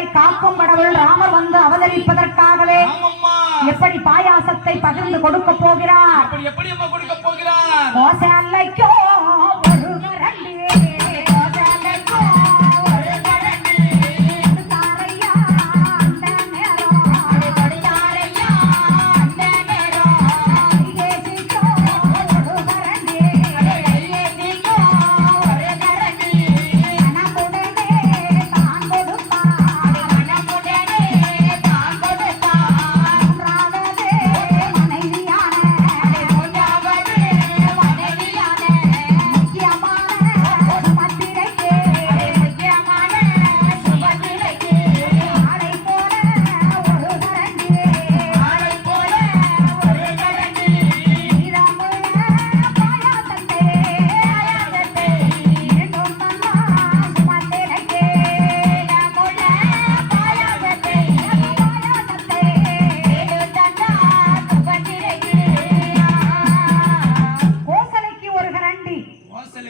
பக்தர்களை காக்கும் கடவுள் ராமர் வந்து அவதரிப்பதற்காகவே எப்படி பாயாசத்தை பகிர்ந்து கொடுக்க போகிறார்? எப்படி போகிறார்?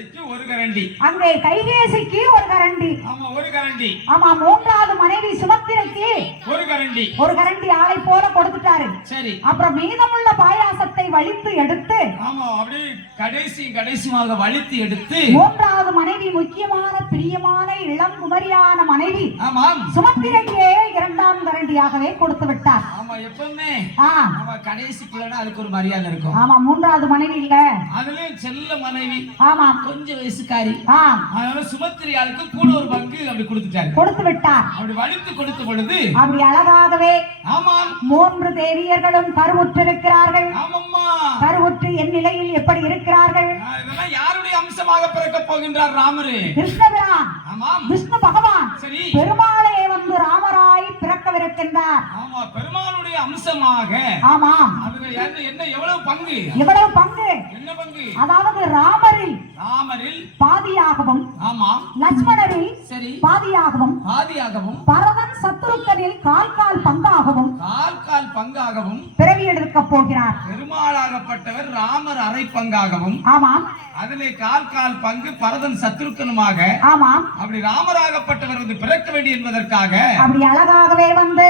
வாசலுக்கு ஒரு கரண்டி. அங்கே கைகேசிக்கு ஒரு கரண்டி. ஆமா ஒரு கரண்டி. ஆமா மூன்றாவது மனைவி சுமத்திரைக்கு ஒரு கரண்டி. ஒரு கரண்டி ஆளை போல கொடுத்துட்டாரு. சரி. அப்புறம் மீதமுள்ள பாயாசத்தை வலித்து எடுத்து ஆமா அப்படியே கடைசி கடைசியாக வலித்து எடுத்து மூன்றாவது மனைவி முக்கியமான பிரியமான இளம் குமரியான மனைவி ஆமாம். சுமத்திரைக்கே இரண்டாம் கரண்டியாகவே கொடுத்து விட்டார். ஆமா எப்பவுமே. ஆ. ஆமா கடைசி பிள்ளைனா அதுக்கு ஒரு மரியாதை இருக்கும். ஆமா மூன்றாவது மனைவி இல்ல. அதுலயும் செல்ல மனைவி. ஆமா. கொஞ்சம் வயசுக்காரி. ஆ. அதனால சுமத்திரியாளுக்கு கூட ஒரு பங்கு அப்படி கொடுத்துட்டாரு. கொடுத்து விட்டார். அப்படி வலித்து கொடுத்த பொழுது அப்படி அழகாகவே ஆமாம் மூன்று தேவியர்களும் கருவுற்றிருக்கிறார்கள். ஆமாம்மா. கருவுற்று என் நிலையில் எப்படி இருக்கிறார்கள்? இதெல்லாம் அம்சமாக பிறக்க போகின்றார் ராமரு. கிருஷ்ணபிரான் ஆமாம். விஷ்ணு பகவான் சரி. பெருமாளே வந்து ராமராய் பிறக்கவிருக்கின்றார். ஆமா பெருமாளுடைய அம்சமாக அதுல என்ன என்ன எவ்வளவு பங்கு? எவ்வளவு பங்கு? என்ன பங்கு? அதாவது ராமரில் ராமரில் பாதியாகவும் ஆமாம் லட்சுமணரில் சரி. பாதியாகவும் பாதியாகவும் பரதன் சத்துருக்கனில் கால் கால் பங்காகவும் கால் கால் பங்காகவும் பிறவி எடுக்க போகிறார். பெருமாளாகப்பட்டவர் ராமர் அரை பங்காகவும் ஆமாம் அதிலே கால் கால் பங்கு பரதன் சத்ருக்கனுமாக ஆமாம் அப்படி ராமராகப்பட்டவர் வந்து பிறக்க வேண்டும் என்பதற்காக அப்படி அழகாகவே வந்து